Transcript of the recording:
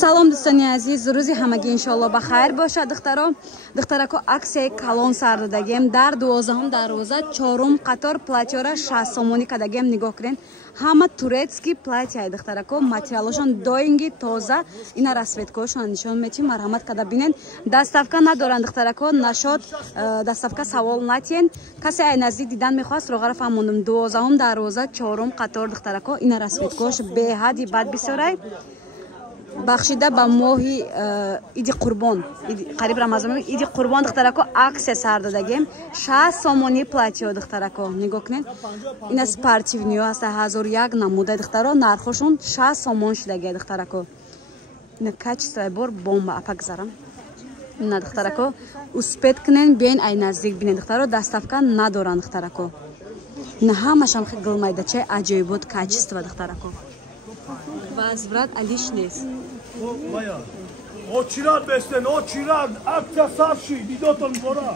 салом дӯстони азиз, рӯзи ҳамагӣ иншоалло ба хайр бошад. духтарако аксияи калон сар додагем дар 12 дарвоза 4 қатор платёра 60 сомонӣ кадагем. нигоҳ кунед, ҳама турецки платьяи духтарако, материалошон доинги тоза. ина расветкаошон нишон метим, марҳамат када бинен. даставка надоранд духтарако, нашод даставка савол натиен. касе ай наздик дидан мехост роғара фаҳмондум. 12 дарвоза 4 қатор духтарако, ина расветкаош беҳади бад бисёрай. бахшида ба моҳи иди қурбон, қариб рамазон, иди қурбон духтарако аксия сар додагем. 60 сомонӣ платьё духтарако, нигоҳ кунед. ина спортивниё ҳаст, 1001 намуда духтаро, нархошон 60 сомон шудагия духтарако. ина качествои бор бомба апагзарам. ина духтарако успет кунен, биен ай наздик бинен духтаро, даставка надоранд духтарако. ина ҳамашам хел гилмайдачаи аҷоибот качество духтарако. Возврат алиш нест. Очирад бестен, очирад, акция сарши, бидотон бора.